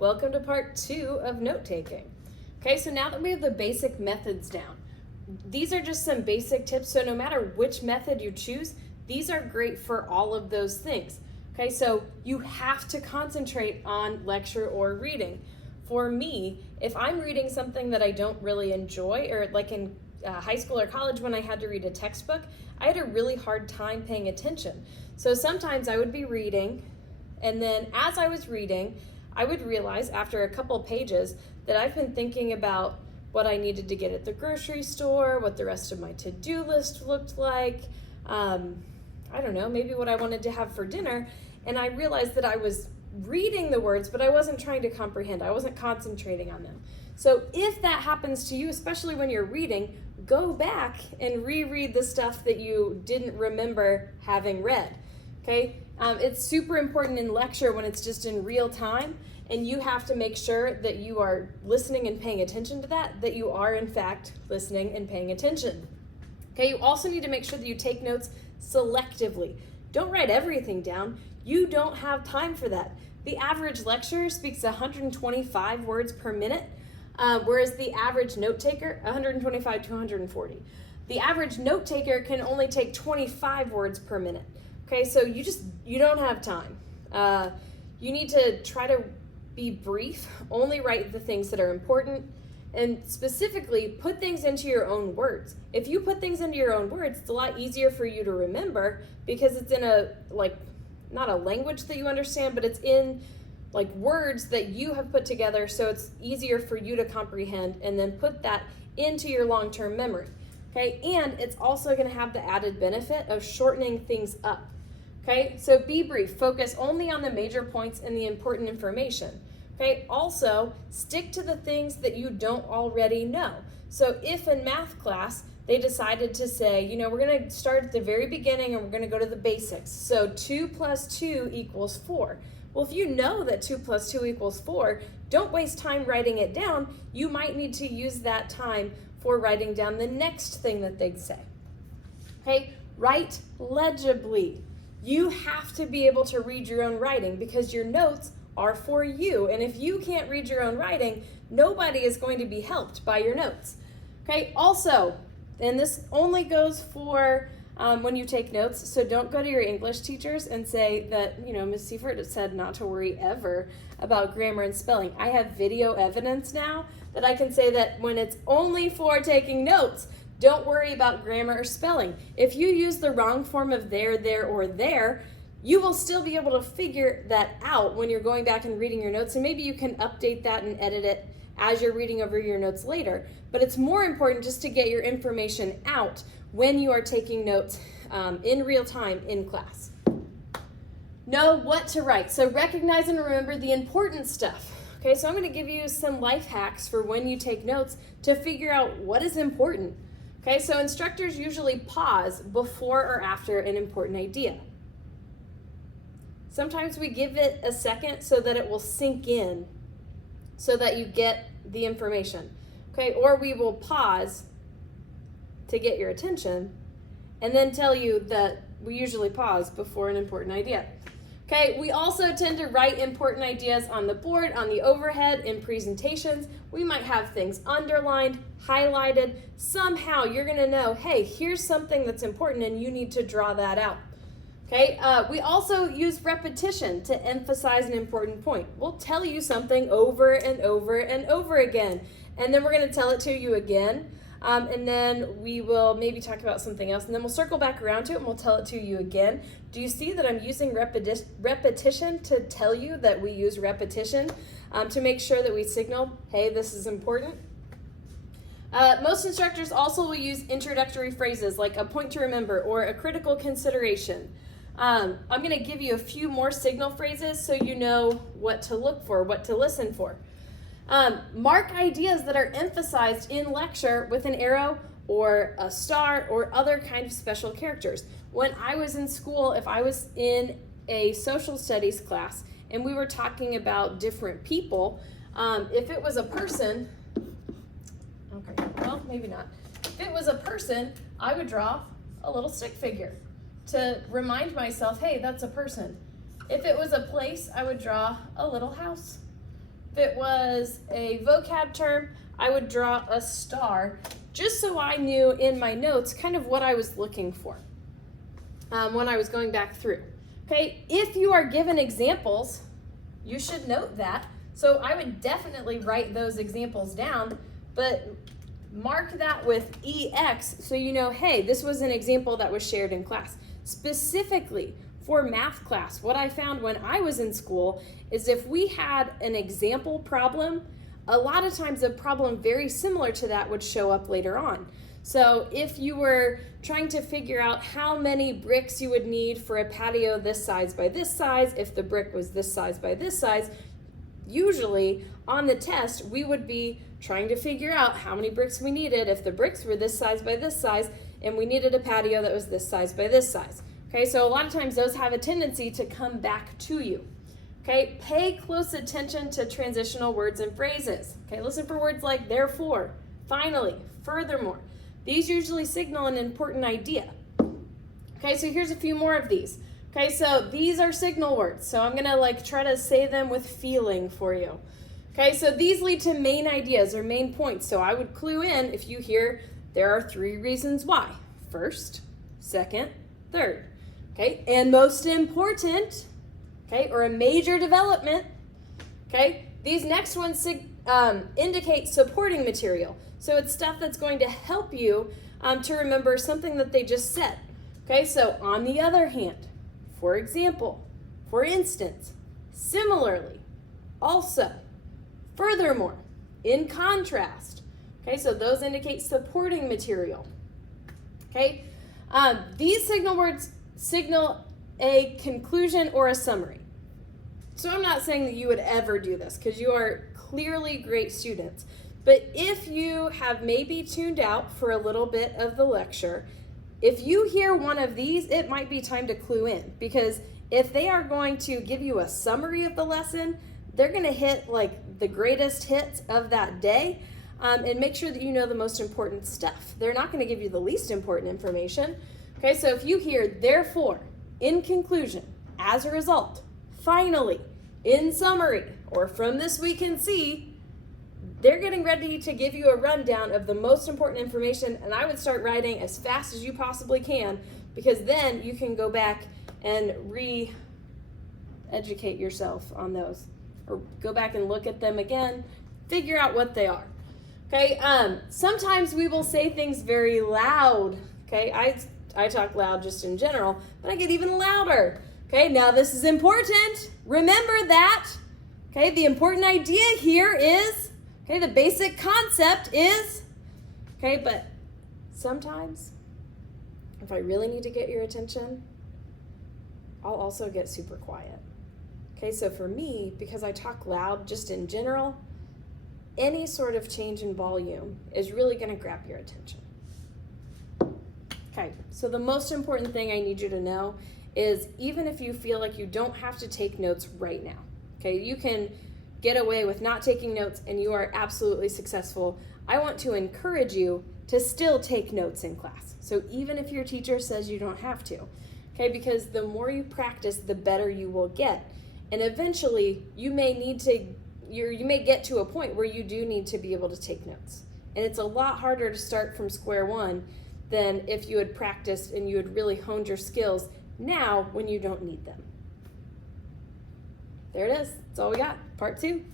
Welcome to part 2 of note-taking. Okay, so now that we have the basic methods down, these are just some basic tips, so no matter which method you choose, these are great for all of those things. Okay, so you have to concentrate on lecture or reading. For me, if I'm reading something that I don't really enjoy, or like in high school or college when I had to read a textbook, I had a really hard time paying attention. So sometimes I would be reading, and then as I was reading, I would realize after a couple pages that I've been thinking about what I needed to get at the grocery store, what the rest of my to-do list looked like, I don't know, maybe what I wanted to have for dinner, and I realized that I was reading the words, but I wasn't trying to comprehend. I wasn't concentrating on them. So if that happens to you, especially when you're reading, go back and reread the stuff that you didn't remember having read, okay? It's super important in lecture when it's just in real time, and you have to make sure that you are listening and paying attention to that you are in fact listening and paying attention. Okay, you also need to make sure that you take notes selectively. Don't write everything down. You don't have time for that. The average lecturer speaks 125 words per minute, whereas the average note taker, 125 to 140. The average note taker can only take 25 words per minute. Okay, so you don't have time. You need to try to be brief, only write the things that are important, and specifically put things into your own words. If you put things into your own words, it's a lot easier for you to remember because it's in a, not a language that you understand, but it's in words that you have put together, so it's easier for you to comprehend and then put that into your long-term memory. Okay, and it's also going to have the added benefit of shortening things up. Okay, so be brief, focus only on the major points and the important information. Okay, also stick to the things that you don't already know. So if in math class they decided to say, we're going to start at the very beginning and we're going to go to the basics. So 2 plus 2 equals 4. Well, if you know that 2 plus 2 equals 4, don't waste time writing it down. You might need to use that time for writing down the next thing that they say. Okay, write legibly. You have to be able to read your own writing because your notes are for you. And if you can't read your own writing, nobody is going to be helped by your notes. Okay, also, and this only goes for when you take notes, so don't go to your English teachers and say that, Ms. Seifert said not to worry ever about grammar and spelling. I have video evidence now that I can say that when it's only for taking notes, don't worry about grammar or spelling. If you use the wrong form of there, or there, you will still be able to figure that out when you're going back and reading your notes, and maybe you can update that and edit it as you're reading over your notes later. But it's more important just to get your information out when you are taking notes in real time in class. Know what to write. So recognize and remember the important stuff. Okay, so I'm going to give you some life hacks for when you take notes to figure out what is important. Okay, so instructors usually pause before or after an important idea. Sometimes we give it a second so that it will sink in, so that you get the information. Okay, or we will pause to get your attention and then tell you that we usually pause before an important idea. Okay, we also tend to write important ideas on the board, on the overhead, in presentations. We might have things underlined, highlighted. Somehow you're gonna know, hey, here's something that's important and you need to draw that out. Okay, we also use repetition to emphasize an important point. We'll tell you something over and over and over again, and then we're gonna tell it to you again, and then we will maybe talk about something else, and then we'll circle back around to it and we'll tell it to you again. Do you see that I'm using repetition to tell you that we use repetition to make sure that we signal, hey, this is important? Most instructors also will use introductory phrases like a point to remember or a critical consideration. I'm going to give you a few more signal phrases so you know what to look for, what to listen for. Mark ideas that are emphasized in lecture with an arrow or a star or other kind of special characters. When I was in school, if I was in a social studies class and we were talking about different people, if it was a person, okay, well, maybe not. If it was a person, I would draw a little stick figure to remind myself, hey, that's a person. If it was a place, I would draw a little house. If it was a vocab term, I would draw a star just so I knew in my notes kind of what I was looking for when I was going back through. Okay, if you are given examples, you should note that. So I would definitely write those examples down, but mark that with EX so you know, hey, this was an example that was shared in class. Specifically for math class, what I found when I was in school is if we had an example problem, a lot of times a problem very similar to that would show up later on. So if you were trying to figure out how many bricks you would need for a patio this size by this size, if the brick was this size by this size, usually on the test we would be trying to figure out how many bricks we needed if the bricks were this size by this size and we needed a patio that was this size by this size. Okay, so a lot of times those have a tendency to come back to you. Okay, pay close attention to transitional words and phrases. Okay, listen for words like therefore, finally, furthermore. These usually signal an important idea. Okay, so here's a few more of these. Okay, so these are signal words. So I'm gonna try to say them with feeling for you. Okay, so these lead to main ideas or main points. So I would clue in if you hear there are 3 reasons why. First, second, third. Okay, and most important, okay, or a major development. Okay, these next ones indicate supporting material. So it's stuff that's going to help you to remember something that they just said. Okay, so on the other hand, for example, for instance, similarly, also, furthermore, in contrast. Okay, so those indicate supporting material. Okay, these signal words signal a conclusion or a summary. So I'm not saying that you would ever do this because you are clearly great students. But if you have maybe tuned out for a little bit of the lecture, if you hear one of these, it might be time to clue in, because if they are going to give you a summary of the lesson, they're going to hit the greatest hits of that day and make sure that you know the most important stuff. They're not going to give you the least important information. Okay, so if you hear therefore, in conclusion, as a result, finally, in summary, or from this we can see, they're getting ready to give you a rundown of the most important information, and I would start writing as fast as you possibly can, because then you can go back and re-educate yourself on those, or go back and look at them again, figure out what they are. Okay, sometimes we will say things very loud. Okay, I talk loud just in general, but I get even louder. Okay, now this is important. Remember that. Okay, the important idea here is, okay, the basic concept is, okay, but sometimes if I really need to get your attention, I'll also get super quiet. Okay, so for me, because I talk loud just in general, any sort of change in volume is really going to grab your attention. Okay, so the most important thing I need you to know is even if you feel like you don't have to take notes right now, okay, you can get away with not taking notes and you are absolutely successful. I want to encourage you to still take notes in class. So even if your teacher says you don't have to, okay, because the more you practice, the better you will get. And eventually you may get to a point where you do need to be able to take notes. And it's a lot harder to start from square one than if you had practiced and you had really honed your skills now when you don't need them. There it is. That's all we got. Part 2.